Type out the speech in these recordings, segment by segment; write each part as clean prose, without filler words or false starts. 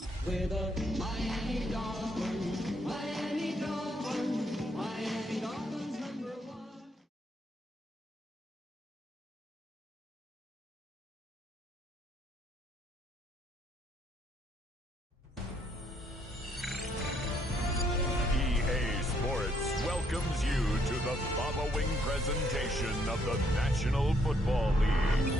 With a Miami Dolphins, Miami Dolphins, Miami Dolphins #1. EA Sports welcomes you to the following presentation of the National Football League.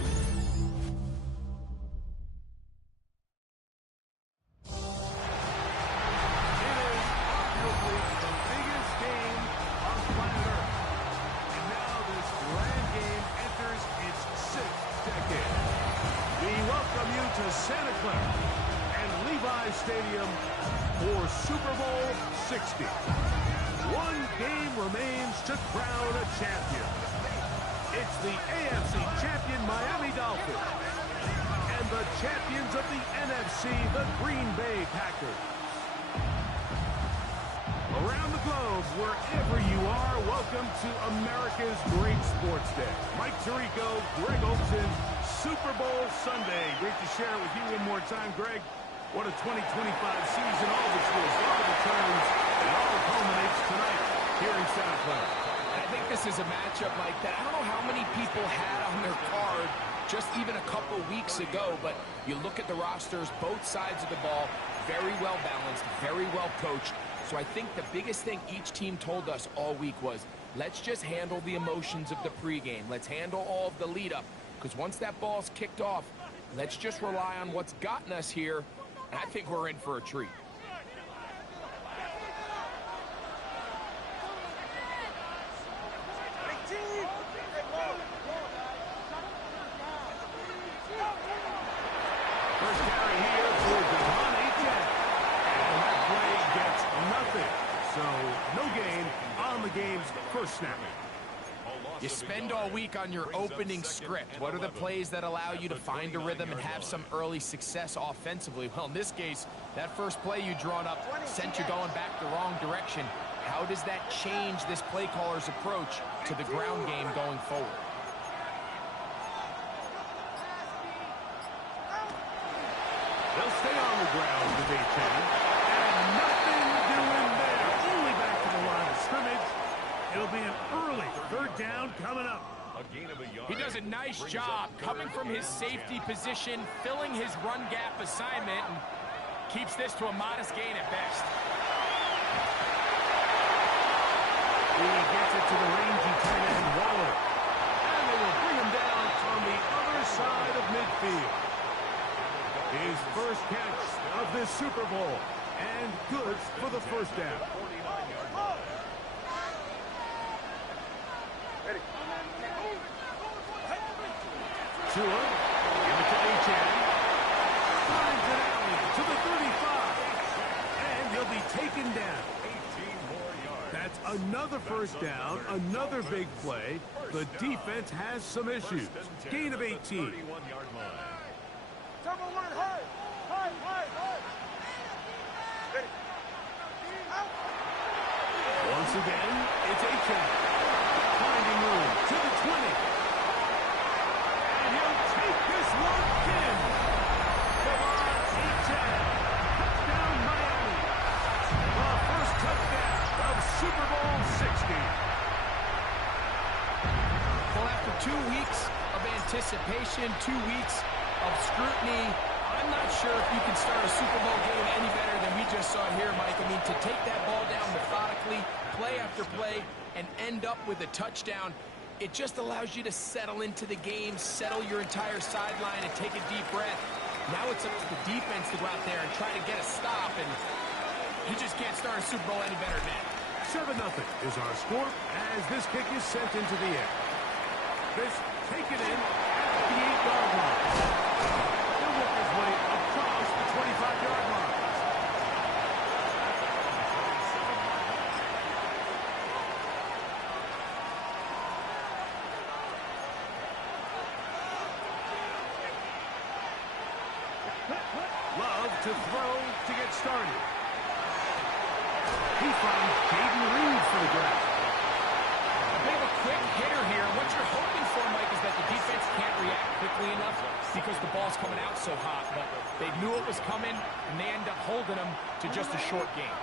Santa Clara and Levi's Stadium for Super Bowl 60. One game remains to crown a champion. It's the AFC champion Miami Dolphins and the champions of the NFC, the Green Bay Packers. Around the globe, wherever you are, welcome to America's Great Sports Day. Mike Tirico, Greg Olson, Super Bowl Sunday. Great to share it with you one more time, Greg. What a 2025 season. All the schools, all the turns, and all culminates tonight here in Santa Clara. I think this is a matchup like that. I don't know how many people had on their card just even a couple weeks ago, but you look at the rosters, both sides of the ball, very well balanced, very well coached. So I think the biggest thing each team told us all week was, let's just handle the emotions of the pregame. Let's handle all of the lead up. Because once that ball's kicked off, let's just rely on what's gotten us here, and I think we're in for a treat. First carry here for Devon Achane. And that play gets nothing. So no gain on the game's first snap. You spend all week on your opening script. What are the plays that allow you to find a rhythm and have some early success offensively? Well, in this case, that first play you drawn up sent you going back the wrong direction. How does that change this play caller's approach to the ground game going forward? They'll stay on the ground with Achane. And nothing doing there. Only back to the line of scrimmage. It'll be an early third down coming up. He does a nice job coming from his safety position, filling his run gap assignment, and keeps this to a modest gain at best. He gets it to the rangy tight end Waller. And they will bring him down on the other side of midfield. His first catch of this Super Bowl. And good for the first down. Tua, give it to Achane. Finds an alley to the 35. And he'll be taken down. That's another first down, another big play. The defense has some issues. Gain of 18. Once again, it's Achane. Finding room to the 20. And he'll take this one in. Devon Achane. Touchdown, Miami. The first touchdown of Super Bowl 60. Well, after 2 weeks of anticipation, 2 weeks of scrutiny, I'm not sure if you can start a Super Bowl game any better than we just saw here, Mike. I mean, to take that ball down methodically, play after play, and end up with a touchdown, it just allows you to settle into the game, settle your entire sideline, and take a deep breath. Now it's up to the defense to go out there and try to get a stop, and you just can't start a Super Bowl any better than that. 7-0 is our score as this kick is sent into the air. This taken in at the 8-yard line. He'll work his way across the 25-yard line. Love to throw to get started. He finds Jaden Reed for the grab. A bit of a quick hitter here. What you're hoping for, Mike, is that the defense can't react quickly enough because the ball's coming out so hot, but they knew it was coming, and they end up holding them to just a short game.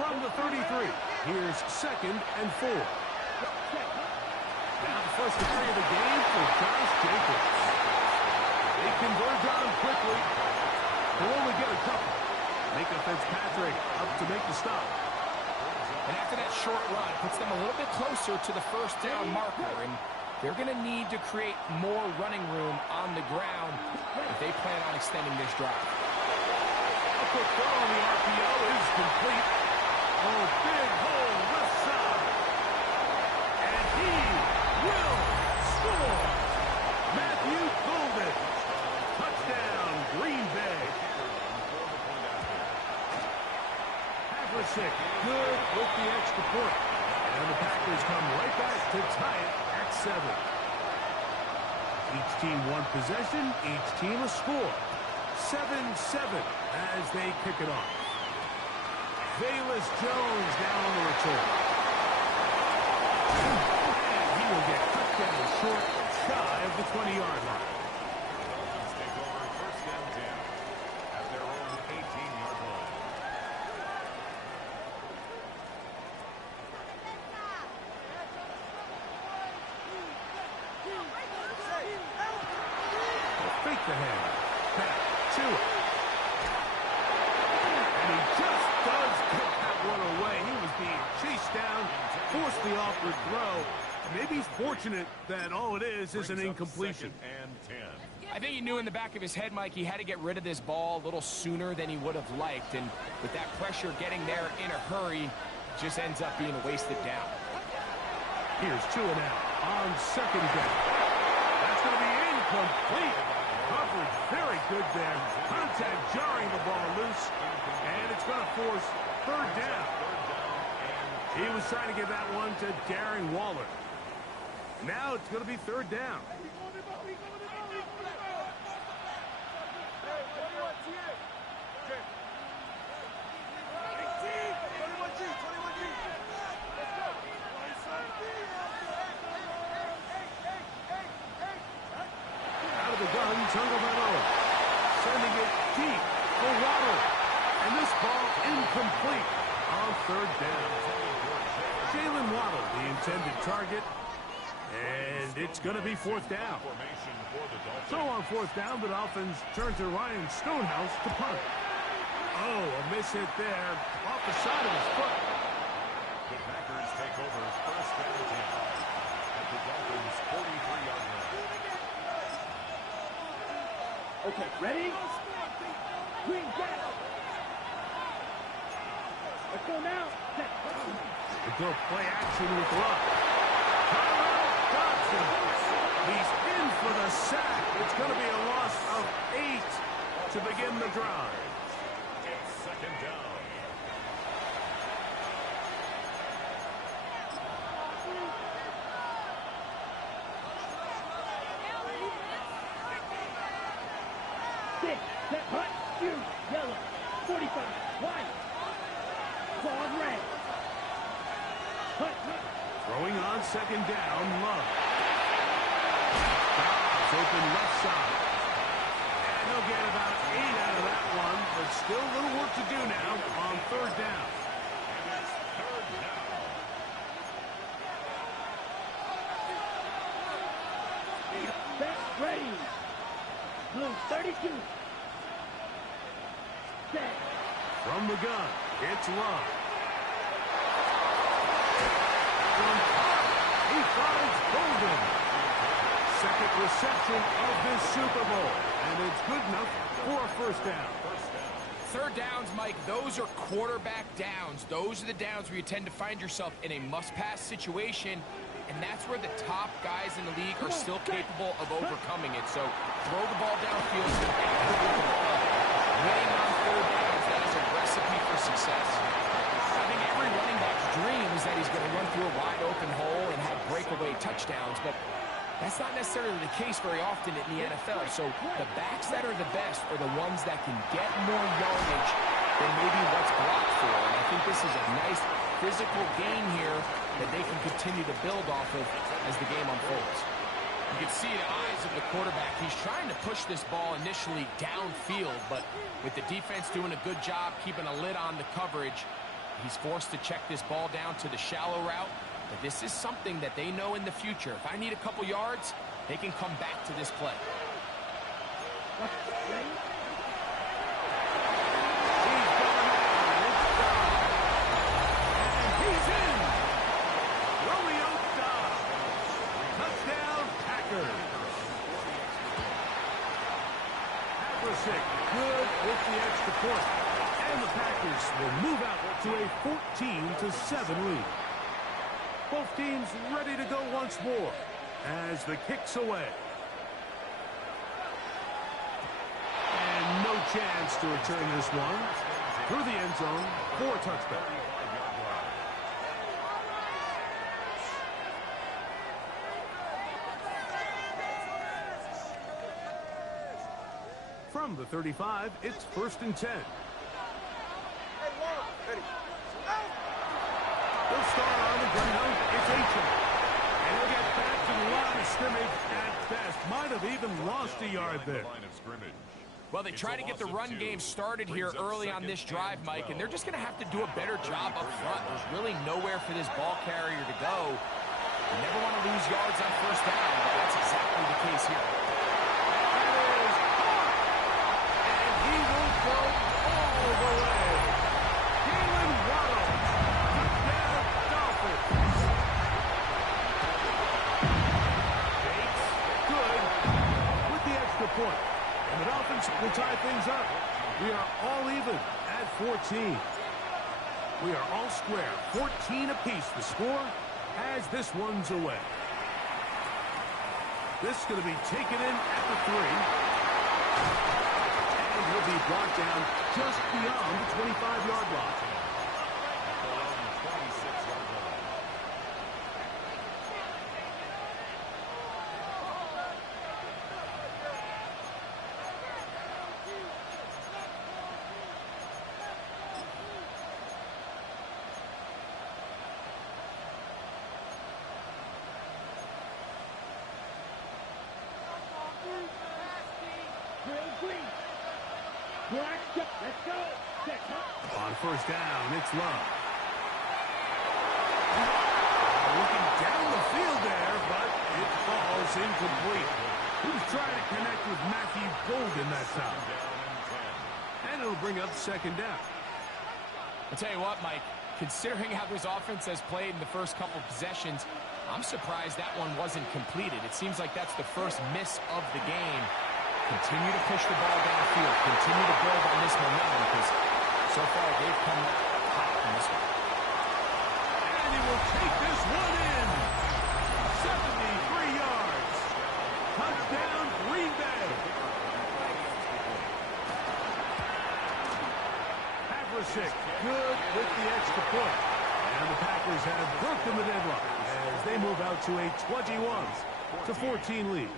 From the 33, here's 2nd and 4. Now the first carry of the game for Josh Jacobs. They converge on him quickly. They'll only get a couple. Micah Fitzpatrick up to make the stop. And after that short run, puts them a little bit closer to the first down marker, and they're going to need to create more running room on the ground if they plan on extending this drive. A quick throw on the RPO is complete. Oh, big hole left side. And he will score. Matthew Golden. Touchdown, Green Bay. Havlicek, good with the extra point. And the Packers come right back to tie it at 7. Each team one possession, each team a score. 7-7 as they kick it off. Velus Jones down on the return. And he will get cut down short, shy of the 20-yard line. Dolphins take over 1st and 10 at their own 18-yard line. They'll fake the hand. Back to it. And he just does get that one away. He was being chased down, forced the awkward throw. Maybe he's fortunate that all it is an incompletion. 2nd and 10. I think he knew in the back of his head, Mike, he had to get rid of this ball a little sooner than he would have liked. And with that pressure getting there in a hurry, just ends up being a wasted down. Here's 2 and out on 2nd down. That's going to be incomplete. Coverage very good there. Contact jarring the ball loose. And it's going to force 3rd down. He was trying to get that one to Darren Waller. Now it's going to be 3rd down. Out of the gun, Tagovailoa. Sending it deep for Waddle. And this ball incomplete on 3rd down. Jalen Waddle, the intended target. And it's going to be 4th down. Formation for the Dolphins. So on 4th down, the Dolphins turn to Ryan Stonehouse to punt. Oh, a miss hit there off the side of his foot. The Packers take over 1st and 10 at the Dolphins' 43-yard line. Okay, ready? Green down. Let's go now. They go play action with Luck. Dodson. He's in for the sack. It's going to be a loss of 8 to begin the drive. It's 2nd down. Six, set, hut, shoot, yellow, 45, white, claw red. Hut, hut. Throwing on 2nd down, Love. Dobbs open left side. And they'll get about 8 out of that one, but still a little work to do now on 3rd down. And it's 3rd down. Set, ready. Blue 32. Set. From the gun, it's Love. He finds Golden. 2nd reception of this Super Bowl. And it's good enough for a 1st down. 3rd downs, Mike, those are quarterback downs. Those are the downs where you tend to find yourself in a must-pass situation, and that's where the top guys in the league are still capable of overcoming it. So throw the ball downfield to the ball. Winning on 3rd downs, that is a recipe for success. I think every running back's dream is that he's going to run through a wide-open hole and have breakaway touchdowns, but that's not necessarily the case very often in the NFL. So the backs that are the best are the ones that can get more yardage than maybe what's blocked for. And I think this is a nice physical gain here that they can continue to build off of as the game unfolds. You can see the eyes of the quarterback. He's trying to push this ball initially downfield, but with the defense doing a good job keeping a lid on the coverage, he's forced to check this ball down to the shallow route. But this is something that they know in the future. If I need a couple yards, they can come back to this play. He's in. Romeo Dobbs. Touchdown, Packers. Havlicek, good with the extra point. And the Packers will move out to a 14-7 lead. Both teams ready to go once more as the kick's away. And no chance to return this one through the end zone for a touchback. From the 35, it's 1st and 10. They'll start on the ground. It's Aiken. And he'll get back to the line of scrimmage at best. Might have even lost a yard there. Well, they try to get the run game started here early on this drive, Mike, and they're just going to have to do a better job up front. There's really nowhere for this ball carrier to go. You never want to lose yards on 1st down, but that's exactly the case here. And he will go all the way. Jalen Waddle. Touchdown, Dolphins. Bates, good with the extra point. And the Dolphins will tie things up. We are all even at 14. We are all square. 14 apiece the score as this one's away. This is going to be taken in at the 3. And he'll be brought down just beyond the 25-yard line. Let's go. On 1st down, it's Love. Looking down the field there, but it falls incomplete. He was trying to connect with Matthew Golden that time. And it'll bring up 2nd down. I'll tell you what, Mike, considering how this offense has played in the first couple possessions, I'm surprised that one wasn't completed. It seems like that's the first miss of the game. Continue to push the ball downfield. Continue to build on this momentum because so far they've come hot in this one. And he will take this one in. 73 yards. Touchdown, Green Bay. Havlicek, good with the extra point. And the Packers have broken the deadlock as they move out to a 21-14 lead.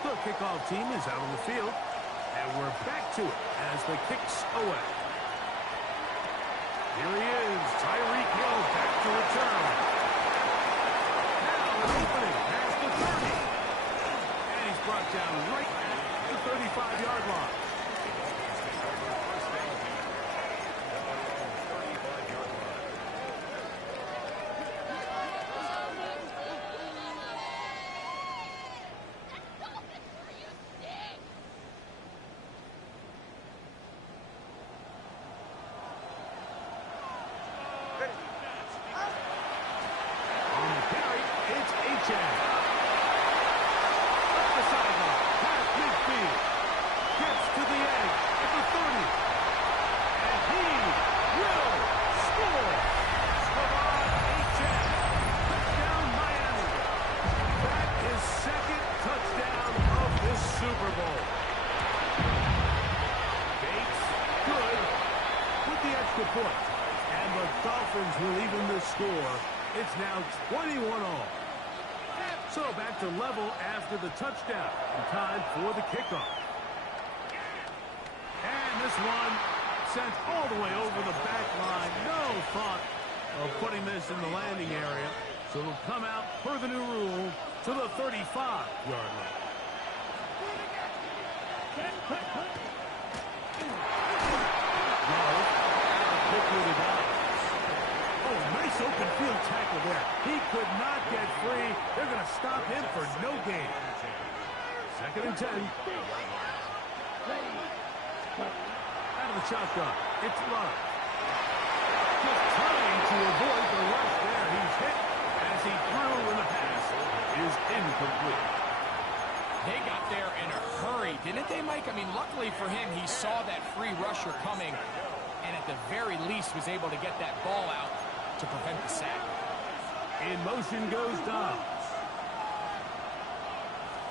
The kickoff team is out on the field, and we're back to it as the kick's away. Here he is, Tyreek Hill back to return. Now an opening past the 30. And he's brought down right at the 35-yard line. Point. And the Dolphins will even the score. It's now 21 all. So back to level after the touchdown. And time for the kickoff. And this one sent all the way over the back line. No thought of putting this in the landing area. So it'll come out per the new rule to the 35-yard line. Oh, nice open field tackle there. He could not get free. They're going to stop him for no gain. 2nd and 10. Out of the shotgun. It's Love. Just trying to avoid the rush there. He's hit as he threw, and the pass is incomplete. They got there in a hurry, didn't they, Mike? I mean, luckily for him, he saw that free rusher coming, and at the very least was able to get that ball out to prevent the sack. In motion goes Dobbs.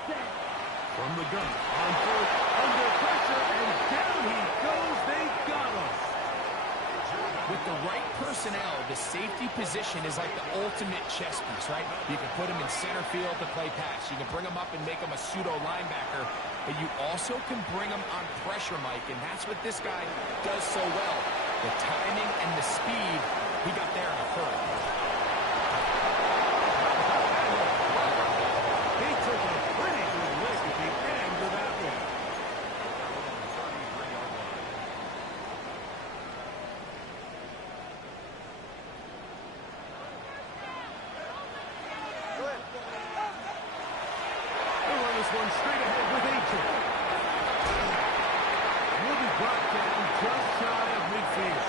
From the gun, on fourth, under pressure, and down he goes. They got him. With the right personnel, the safety position is like the ultimate chess piece, right? You can put him in center field to play pass. You can bring him up and make him a pseudo linebacker, but you also can bring him on pressure, Mike, and that's what this guy does so well. The timing and the speed, he got there in a hurry. He took a pretty good lick at the end of that one. They'll run this one straight ahead with Aiken. Will be brought down just shy of midfield.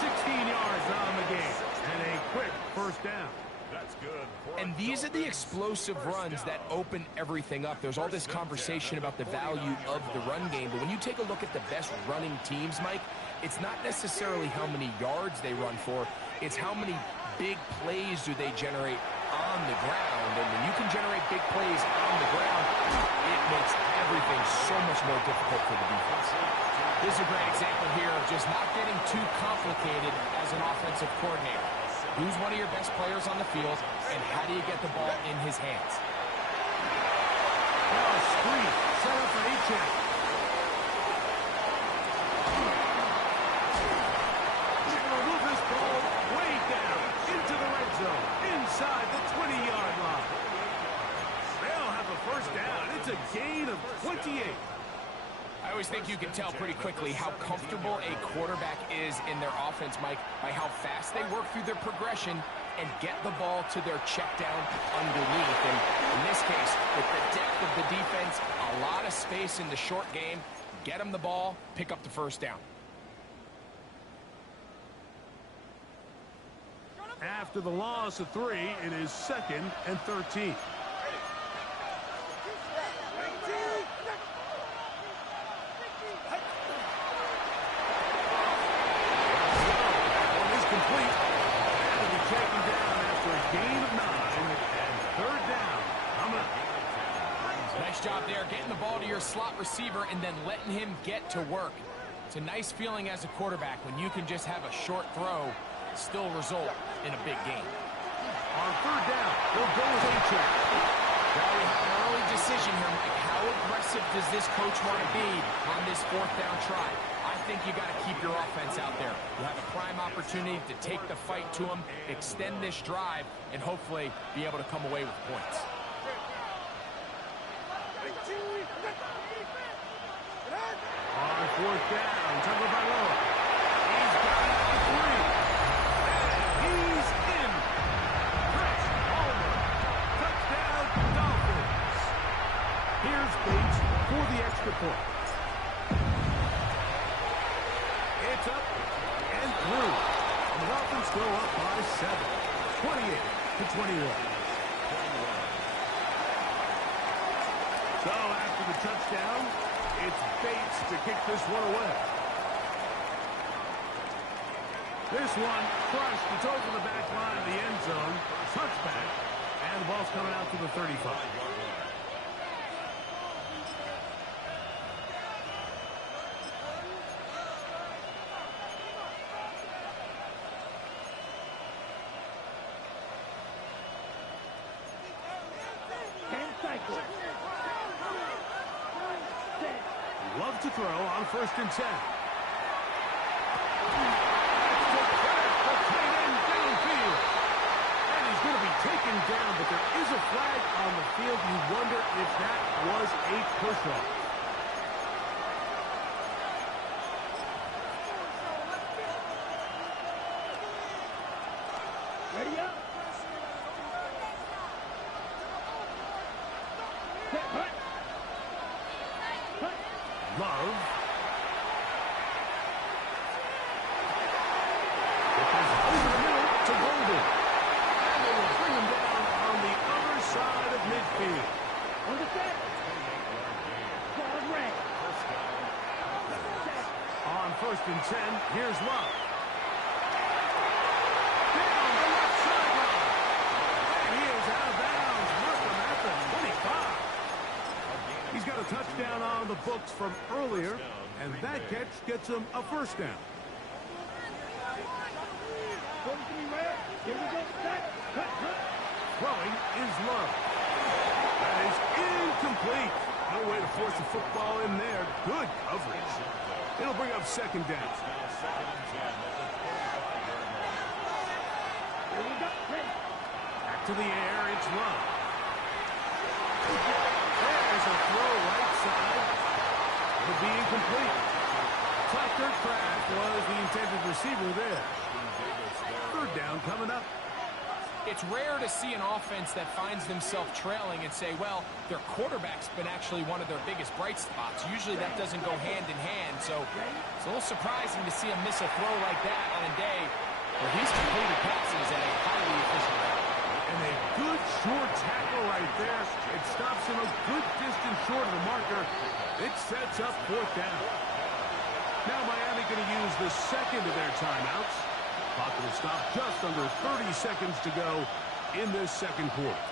16 yards on the game, and a quick first down. That's good. And these are the explosive runs that open everything up. There's all this conversation about the value of the run game, but when you take a look at the best running teams, Mike, it's not necessarily how many yards they run for, it's how many big plays do they generate on the ground. And when you can generate big plays on the ground, it makes everything so much more difficult for the defense. This is a great example here of just not getting too complicated as an offensive coordinator. Who's one of your best players on the field, and how do you get the ball in his hands? Now a screen set up for Aiken. He's going to move this ball way down into the red zone, inside the 20-yard line. They'll have a first down. It's a gain of 28. I always think you can tell pretty quickly how comfortable a quarterback is in their offense, Mike, by how fast they work through their progression and get the ball to their check down underneath. And in this case, with the depth of the defense, a lot of space in the short game, get them the ball, pick up the first down. After the loss of 3, it is 2nd and 13. Job there, getting the ball to your slot receiver and then letting him get to work. It's a nice feeling as a quarterback when you can just have a short throw still result in a big game. On 3rd down, they'll go with Aiken. Well, we have an early decision here, Mike. How aggressive does this coach want to be on this 4th down try? I think you got to keep your offense out there. You have a prime opportunity to take the fight to them, extend this drive, and hopefully be able to come away with points. On 4th down, tackled by Lowe. He's got it on 3. And he's in. Chris Palmer. Touchdown, Dolphins. Here's Bates for the extra point. It's up and through. And the Dolphins go up by 7, 28-21. So after the touchdown, it's Bates to kick this one away. This one crushed. It's over the back line of the end zone. Touchback. And the ball's coming out to the 35. Love to throw on 1st and 10. down, but there is a flag on the field. You wonder if that was a push-off. Ready up. Set, hut. Hut. Love. It goes over the middle to Golden. And they will bring him down on the other side of midfield. On the set. Ball red. Set. On 1st and 10, here's Love. Down the left sideline. And he is out of bounds. Markham at the 25. He's got a touchdown on the books from earlier, and that catch gets him a first down. Going to be red. Here we go. Set. Hut, hut. Throwing is Love. That is incomplete. No way to force the football in there. Good coverage. It'll bring up 2nd down. Here we go. Ready. Back to the air, it's Love. There's a throw right side. It'll be incomplete. Tucker Craft was the intended receiver there. 3rd down coming up. It's rare to see an offense that finds themselves trailing and say, well, their quarterback's been actually one of their biggest bright spots. Usually that doesn't go hand in hand, so it's a little surprising to see him miss a throw like that on a day where he's completed passes at a highly efficient rate. And a good short tackle right there. It stops him a good distance short of the marker. It sets up 4th down. Now Miami going to use the 2nd of their timeouts. Clock will stop just under 30 seconds to go in this 2nd quarter.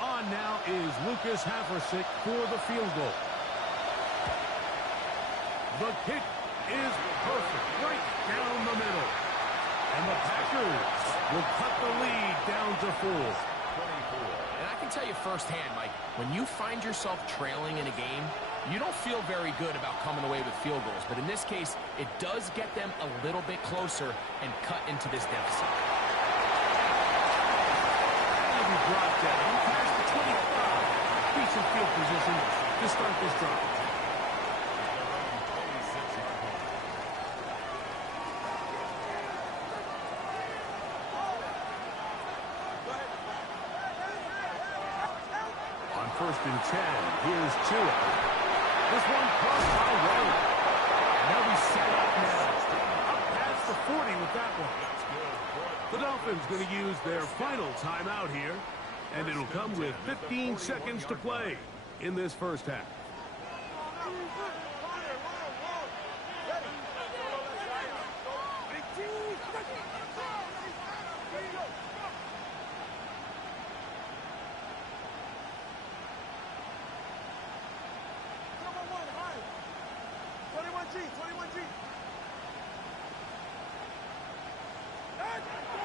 On now is Lucas Haversick for the field goal. The kick is perfect, right down the middle. And the Packers will cut the lead down to 4. And I can tell you firsthand, Mike, when you find yourself trailing in a game, you don't feel very good about coming away with field goals. But in this case, it does get them a little bit closer and cut into this deficit. He'll be brought down past the 25. Decent field position to start this drive. On 1st and 10, here's Tua. This one caught by Rowe. And they'll be set up now. Up past the 40 with that one. The Dolphins going to use their final timeout here. And it'll come with 15 seconds to play in this 1st half.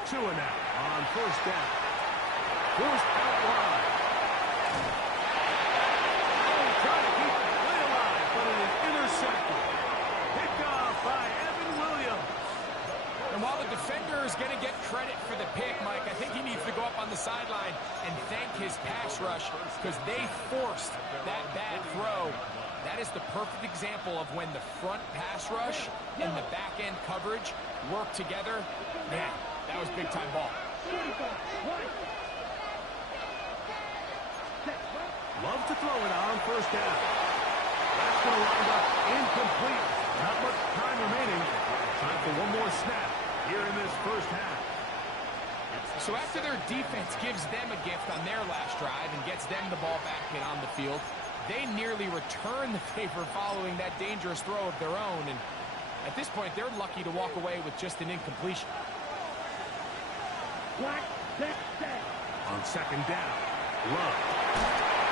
Tua now on 1st down. Forced out wide. Oh, trying to keep the play alive, but it is intercepted. Picked off by Evan Williams. And while the defender is going to get credit for the pick, Mike, I think he needs to go up on the sideline and thank his pass rush because they forced that bad throw. That is the perfect example of when the front pass rush and the back end coverage work together. Man, that was big-time ball. Love to throw it on 1st down. That's going to wind up incomplete. Not much time remaining. Time for one more snap here in this 1st half. So after their defense gives them a gift on their last drive and gets them the ball back and on the field, they nearly return the favor following that dangerous throw of their own. And at this point, they're lucky to walk away with just an incompletion. On 2nd down, Love.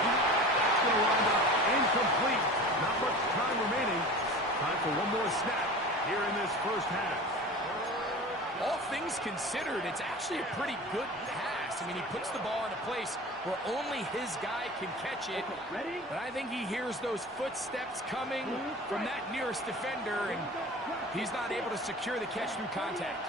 That's going to wind up incomplete. Not much time remaining. Time for one more snap here in this 1st half. All things considered, it's actually a pretty good pass. I mean, he puts the ball in a place where only his guy can catch it. But I think he hears those footsteps coming from that nearest defender, and he's not able to secure the catch through contact.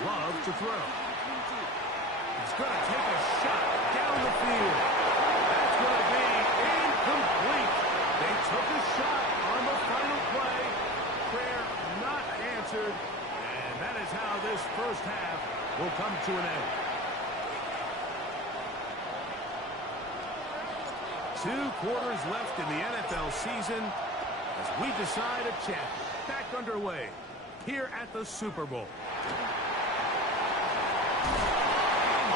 Love to throw. He's going to take a shot down the field. That's going to be incomplete. They took a shot on the final play. Prayer not answered. And that is how this first half will come to an end. 2 quarters left in the NFL season as we decide a champion. Back underway here at the Super Bowl.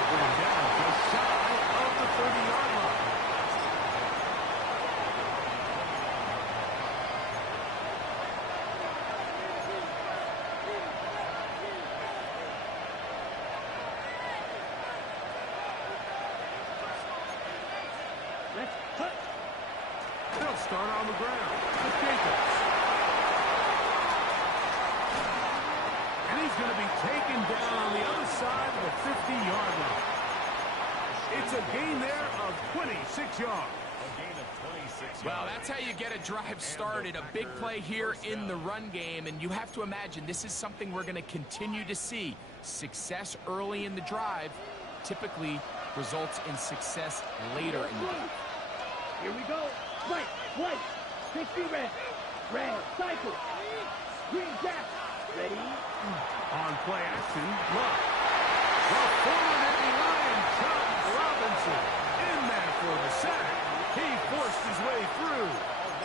Going down just shy of the 30-yard line. Let's cut. They'll start on the ground with Jacobs. And he's going to be taken down on the other side of the 50-yard line. It's a gain there of 26 yards. A gain of 26 yards. Well, that's how you get a drive started. A big play here in the run game, and you have to imagine this is something we're going to continue to see. Success early in the drive typically results in success later in the drive. Here we go. White. 60 red. Red. Cycle. Green jack. Ready. On play action, Love. The former Navy Lion, John Robinson, in there for the sack. He forced his way through.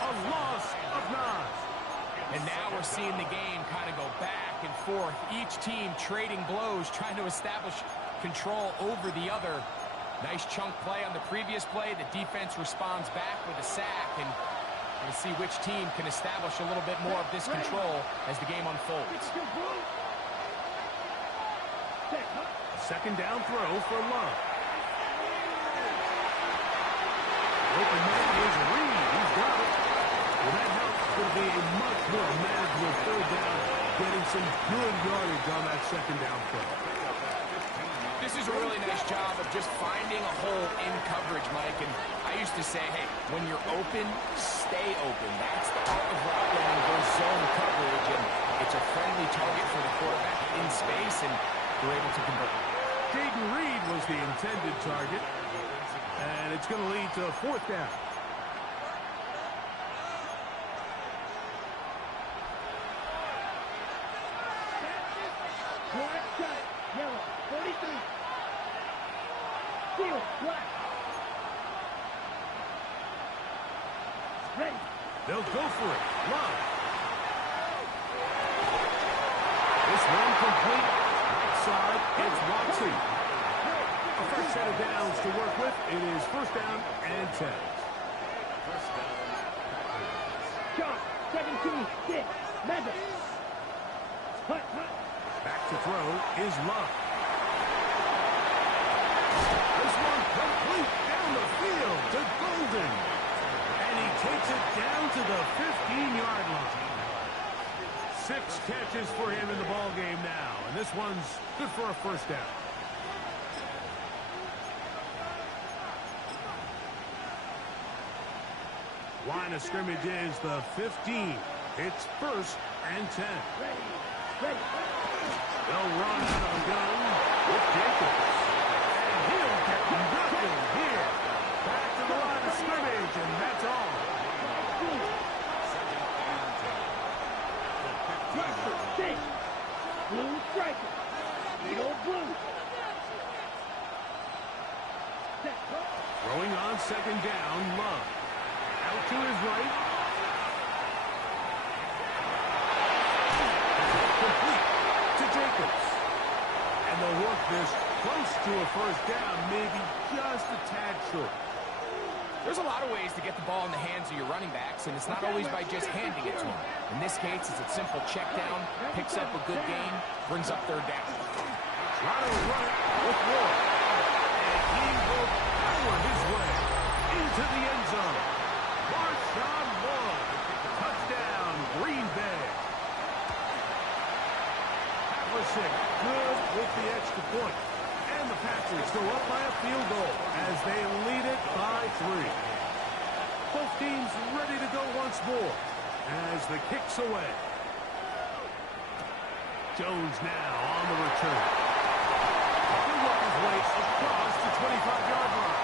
A loss of 9. And now we're seeing the game kind of go back and forth. Each team trading blows, trying to establish control over the other. Nice chunk play on the previous play. The defense responds back with a sack, and we'll see which team can establish a little bit more of this control as the game unfolds. Second down throw for Love. Open man is Reed. He's got it. Well, that helps to be a much more manageable third down, getting some good yardage on that second down play. This is a really nice job of just finding a hole in coverage, Mike. And I used to say, hey, when you're open, stay open. That's the art of route running versus zone coverage. And it's a friendly target for the quarterback in space, and they're able to convert. Jaden Reed was the intended target, and it's going to lead to a fourth down. Black shot. Yellow. 43. Steel. Black. Ready. They'll go for it. Love. This one complete. Outside, it's Watson. A fresh set of downs to work with. It is first down and 10. Shot. 17. 6. Mega. Hut. Back to throw is Love. This one complete down the field to Golden. And he takes it down to the 15-yard line. 6 catches for him in the ball game now. And this one's good for a first down. Line of scrimmage is the 15. It's first and 10. Ready. They'll run out of the gun with Jacobs. And he'll get nothing here. Back to the line of scrimmage, and that's all. Six. Blue striker. Needle blue. Throwing on second down, Love. Out to his right. Complete to Jacobs. And they'll work this close to a first down, maybe just a tad short. There's a lot of ways to get the ball in the hands of your running backs, and it's not always by just handing it to them. In this case, it's a simple check down, picks up a good gain, brings up third down. Trying to run it with Ward. And he will power his way into the end zone. Marshawn Ward. Touchdown, Green Bay. Havlicek good with the extra point. And the Patriots go up by a field goal as they lead it by 3. Both teams ready to go once more. as the kick's away. Jones now on the return. He'll work his way across the 25-yard line.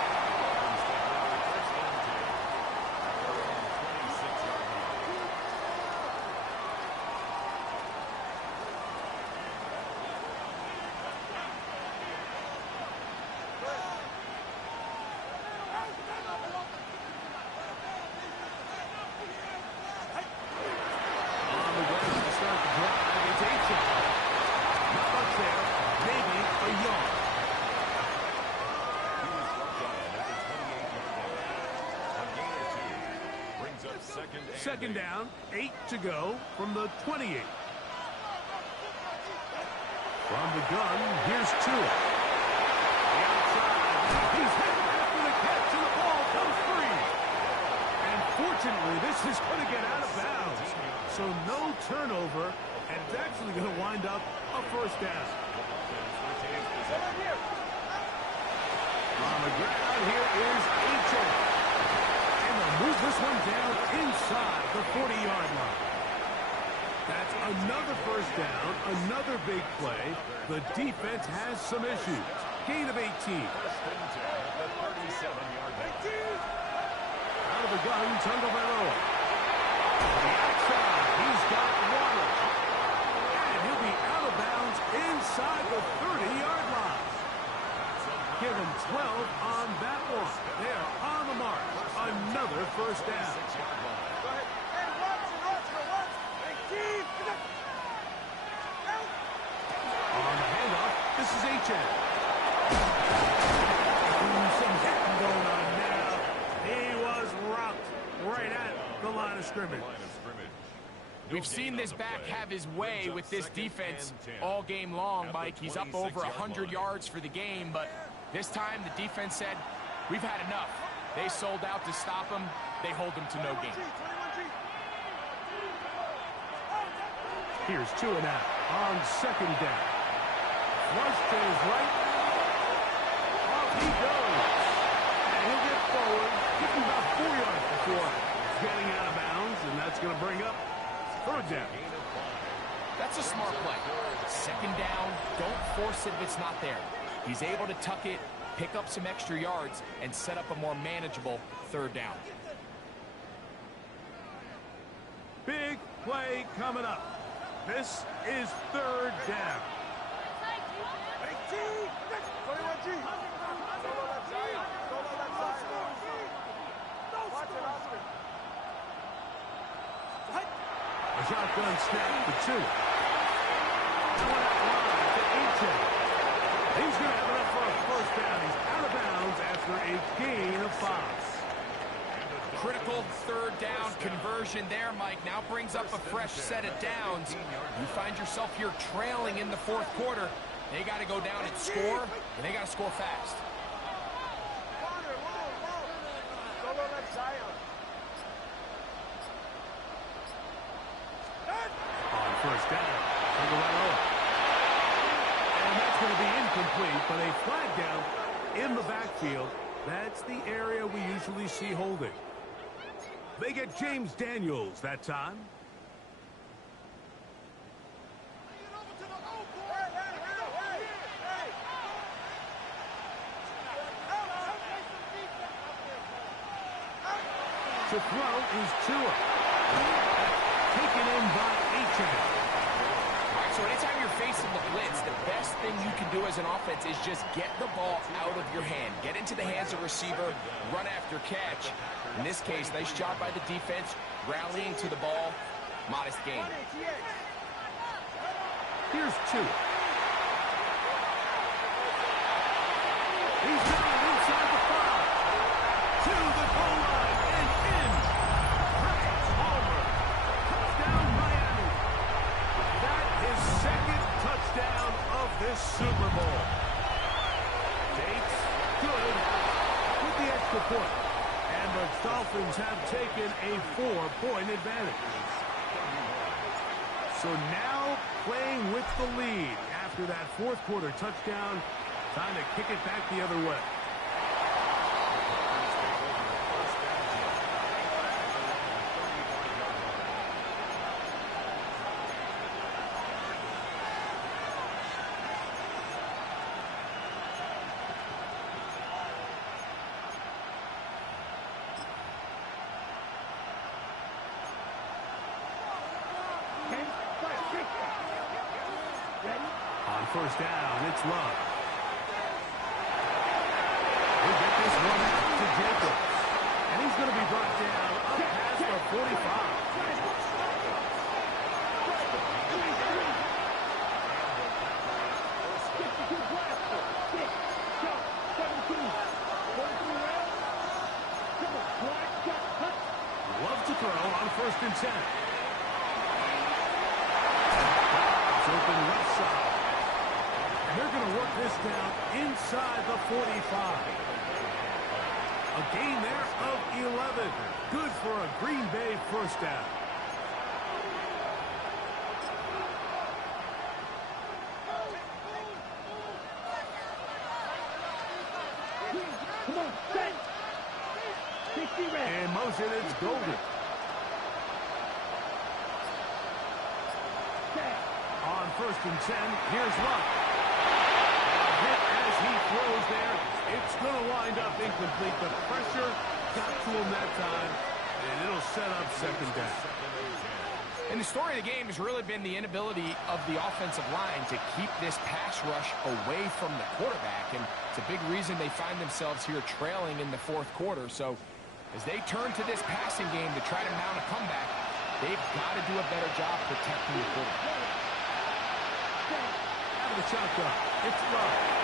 Second down, 8 to go from the 28. From the gun, here's Tua. The outside, he's hit after the catch, and the ball comes free. And fortunately, this is going to get out of bounds. So no turnover, and it's actually going to wind up a first down. On the ground, here is H.A. Move this one down inside the 40-yard line. That's another first down, another big play. The defense has some issues. Gain of 18. Out of the gun, Tagovailoa. To the outside, he's got Waddle. And he'll be out of bounds inside the 30-yard line. Give him 12 on that one. They're on the mark. Another first down. On the handoff, this is H.A. Some hitting going on now. He was rocked right at the line of scrimmage. We've seen this back have his way with this defense all game long, Mike. He's up over 100 yards for the game, but this time the defense said, we've had enough. They sold out to stop him. They hold him to no gain. Here's Tua now on second down. Flush to his right. Off he goes. And he'll get forward. Give him about 4 yards before getting out of bounds, and that's going to bring up third down. That's a smart play. Second down, don't force it if it's not there. He's able to tuck it, pick up some extra yards, and set up a more manageable third down. Big play coming up. This is third down. A shotgun snap for Tua. Going out wide to H.A. He's going to have enough for a first down. He's out of bounds after a gain of 5. Critical third down conversion there, Mike. Now brings up a fresh set of downs. You find yourself here trailing in the fourth quarter. They got to go down and score, and they got to score fast. On first down, Tagovailoa. And that's going to be incomplete, but a flag down in the backfield. That's the area we usually see holding. They get James Daniels that time. To throw is Tua. Taken in by H.A. So anytime you're facing the blitz, the best thing you can do as an offense is just get the ball out of your hand. Get into the hands of receiver, run after catch. In this case, nice job by the defense, rallying to the ball. Modest gain. Here's Tua. He's got it inside the 5. To the goal line and in. Palmer. Touchdown, Miami. That is second touchdown of this Super Bowl. Tate's good with the extra point. And the Dolphins have taken a 4-point advantage. So now playing with the lead after that fourth quarter touchdown. Time to kick it back the other way. first down. It's Love. We get this one out to Jacobs. And he's going to be brought down up past the 45. Love to throw on 1st and 10. It's open left side. And they're going to work this down inside the 45. A gain there of 11. Good for a Green Bay first down. Come on, set. 60 red. In motion, it's Golden. Set. On 1st and 10, here's Luck. A hit as he throws there. It's going to wind up incomplete. The pressure got to him that time, and it'll set up 2nd down. And the story of the game has really been the inability of the offensive line to keep this pass rush away from the quarterback. And it's a big reason they find themselves here trailing in the 4th quarter. So as they turn to this passing game to try to mount a comeback, they've got to do a better job protecting the quarterback. Out of the shotgun, it's Love.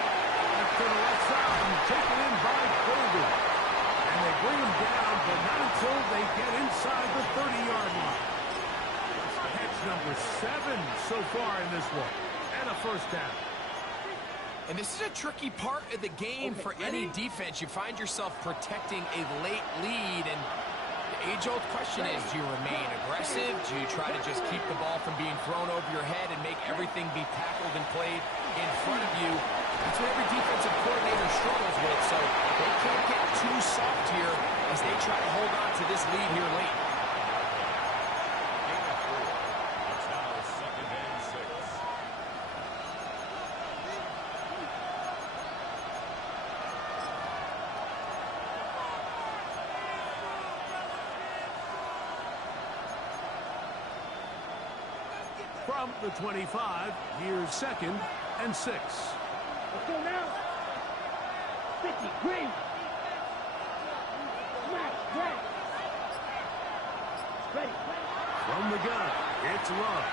That's to the left side, taken in by Golden. And they bring him down, but not until they get inside the 30-yard line. Catch number 7 so far in this one. And a first down. And this is a tricky part of the game for any defense. You find yourself protecting a late lead, and the age-old question is, do you remain aggressive? Do you try to just keep the ball from being thrown over your head and make everything be tackled and played in front of you? That's what every defensive coordinator struggles with, so they can't get too soft here as they try to hold on to this lead here late. It's now 2nd and 6. From the 25, here's 2nd and 6. Let's go now. 50, green. Smash, red. Ready. From the gun, it's Love.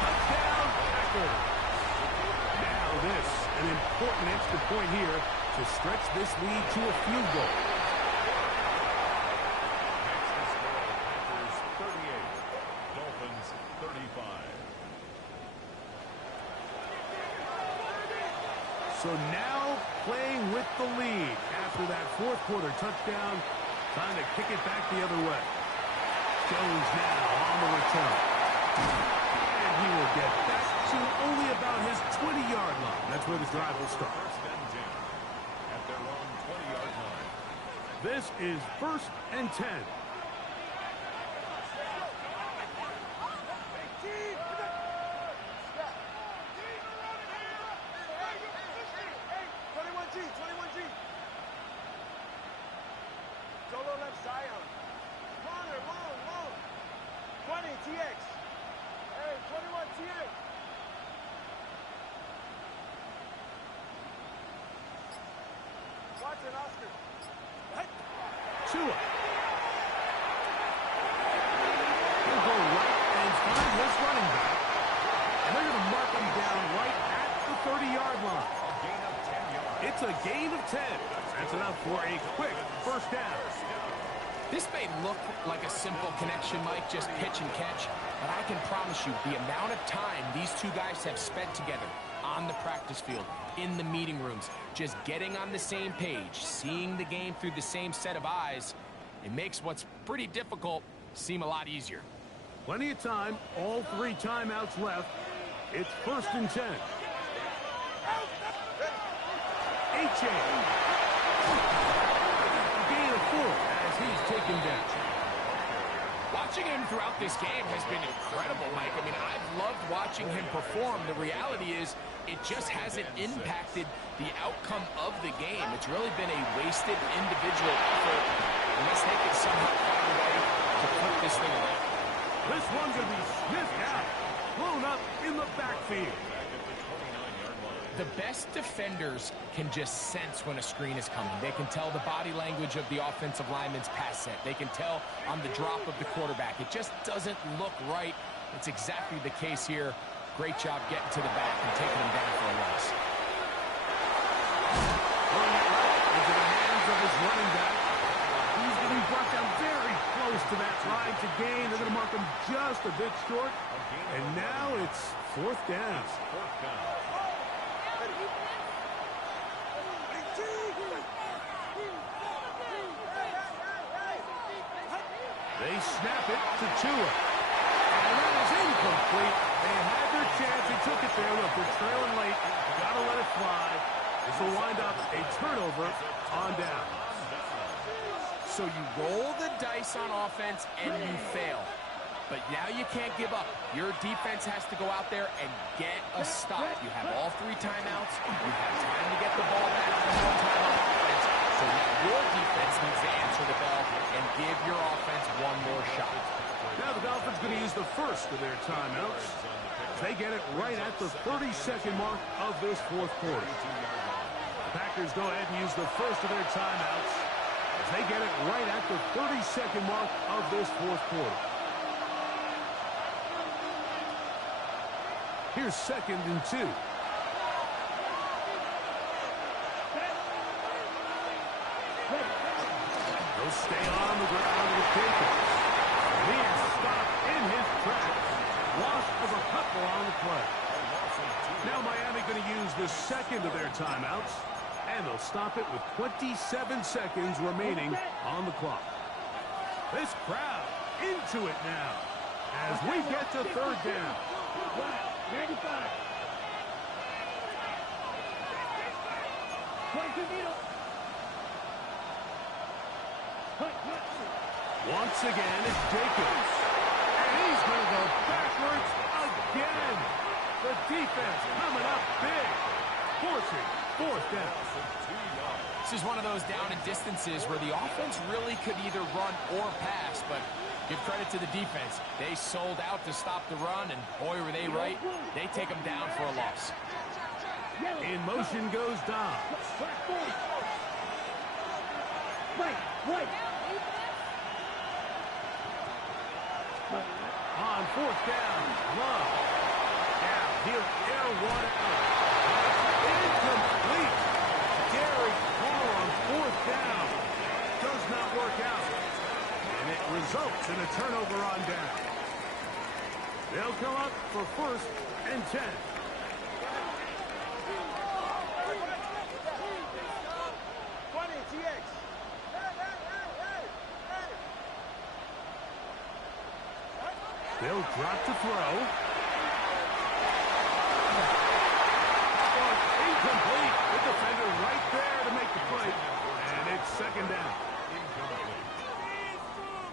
Touchdown, Packers. Now this, an important extra point here to stretch this lead to a field goal. Packers 38, Dolphins 35. So now playing with the lead after that 4th quarter touchdown, trying to kick it back the other way. Jones now on the return. And he will get back to only about his 20-yard line. That's where the drive will start. 1st and 10 at their own 20-yard line. This is 1st and 10. Solo left side. Longer, long. 20, TX. Hey, 21, TX. Watch it, Oscar. Tua. He'll go right and find his running back. And they're going to mark him down right at the 30-yard line. A gain of 10 yards. It's a gain of 10. That's enough for a quick first down. This may look like a simple connection, Mike, just pitch and catch, but I can promise you the amount of time these two guys have spent together on the practice field, in the meeting rooms, just getting on the same page, seeing the game through the same set of eyes, it makes what's pretty difficult seem a lot easier. Plenty of time, all 3 timeouts left. It's 1st and 10. H.A. Gain of 4 as he's taken down. Watching him throughout this game has been incredible, Mike. I mean, I've loved watching him perform. The reality is it just hasn't impacted the outcome of the game. It's really been a wasted individual effort unless they can somehow find a way to flip this thing around. This one's going to be sniffed out. Blown up in the backfield. The best defenders can just sense when a screen is coming. They can tell the body language of the offensive lineman's pass set. They can tell on the drop of the quarterback. It just doesn't look right. It's exactly the case here. Great job getting to the back and taking him down for a loss. Throwing it right into the hands of his running back. He's going to be brought down very close to that line to gain. They're going to mark him just a bit short. And now it's fourth down. They snap it to Tua. And that is incomplete. They had their chance. They took it there. Look, they're trailing late. Got to let it fly. This will wind up a turnover on down. So you roll the dice on offense and you fail. But now you can't give up. Your defense has to go out there and get a stop. You have all 3 timeouts. You have time to get the ball back one more time on offense. So now your defense needs to answer the bell and give your offense one more shot. Now the Dolphins going to use the first of their timeouts. They get it right at the 30-second mark of this fourth quarter. The Packers go ahead and use the first of their timeouts. They get it right at the 30-second mark of this fourth quarter. Here's 2nd and 2. They'll stay on the ground with Jacobs. He is stopped in his tracks. Loss of a couple on the play. Now Miami going to use the second of their timeouts. And they'll stop it with 27 seconds remaining on the clock. This crowd into it now as we get to third down. 95. 22 meters. Once again, it's Jacobs. And he's going to go backwards again. The defense coming up big, forcing fourth down. This is one of those down and distances where the offense really could either run or pass, but give credit to the defense. They sold out to stop the run, and boy, were they right. They take them down for a loss. In motion goes Dom. Right. On fourth down, Love. Now he'll air one out. Incomplete. Derek Carr on fourth down. Does not work out. And it results in a turnover on down. They'll come up for 1st and 10. They'll drop to throw. Incomplete. The defender right there to make the play. And it's 2nd down.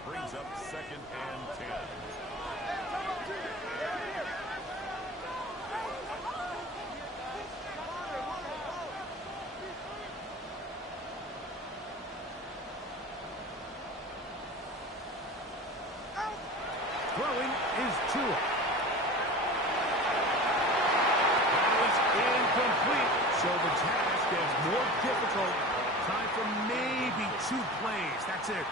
Brings up 2nd and 10. Throwing is Tua. That is incomplete. So the task gets more difficult. Time for maybe 2 plays. That's it.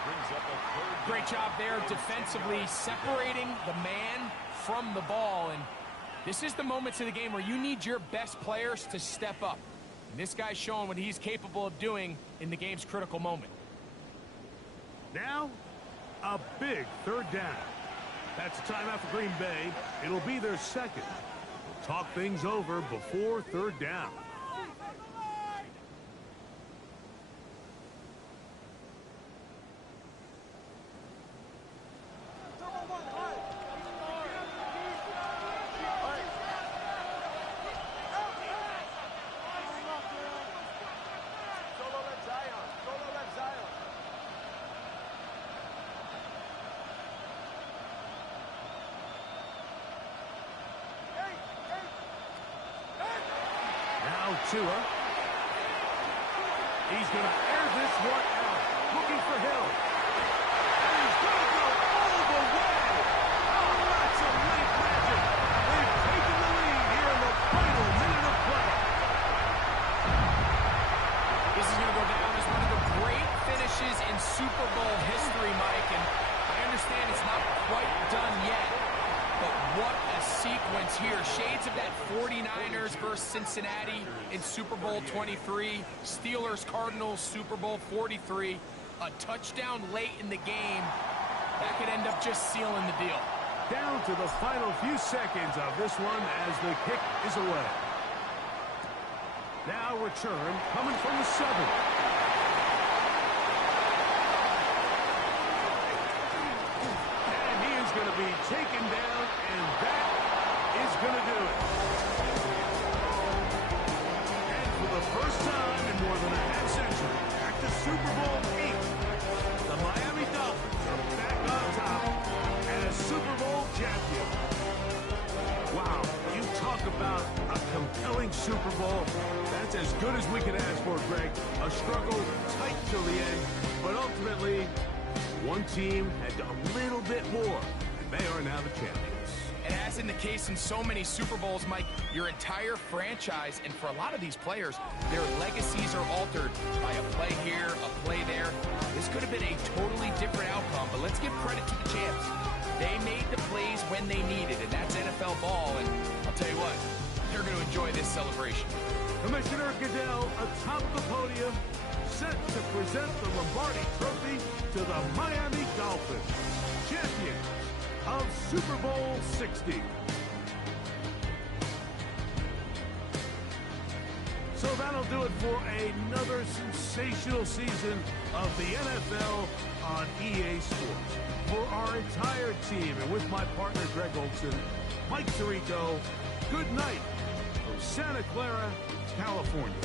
Great job there defensively, separating the man from the ball. And this is the moments of the game where you need your best players to step up. And this guy's showing what he's capable of doing in the game's critical moment. Now, a big 3rd down. That's a timeout for Green Bay. It'll be their 2nd. We'll talk things over before 3rd down. Tua. He's going to air this one out. Looking for Hill. And he's going to go all the way. Oh, What a sequence here. Shades of that 49ers versus Cincinnati in Super Bowl 23. Steelers, Cardinals, Super Bowl 43. A touchdown late in the game. That could end up just sealing the deal. Down to the final few seconds of this one as the kick is away. Now return coming from the 7. And he is going to be taken down, and that is going to do it. And for the first time in more than a half century, at the Super Bowl 8, the Miami Dolphins are back on top as Super Bowl champion. Wow, you talk about a compelling Super Bowl. That's as good as we could ask for, Greg. A struggle tight till the end, but ultimately, one team had a little bit more, and they are now the champions. And as in the case in so many Super Bowls, Mike, your entire franchise, and for a lot of these players, their legacies are altered by a play here, a play there. This could have been a totally different outcome, but let's give credit to the champs. They made the plays when they needed, and that's NFL ball, and I'll tell you what, they're going to enjoy this celebration. Commissioner Goodell atop the podium, set to present the Lombardi Trophy to the Miami Dolphins, champions of Super Bowl 60. So that'll do it for another sensational season of the NFL on EA Sports. For our entire team and with my partner Greg Olson, Mike Tirico, good night from Santa Clara, California.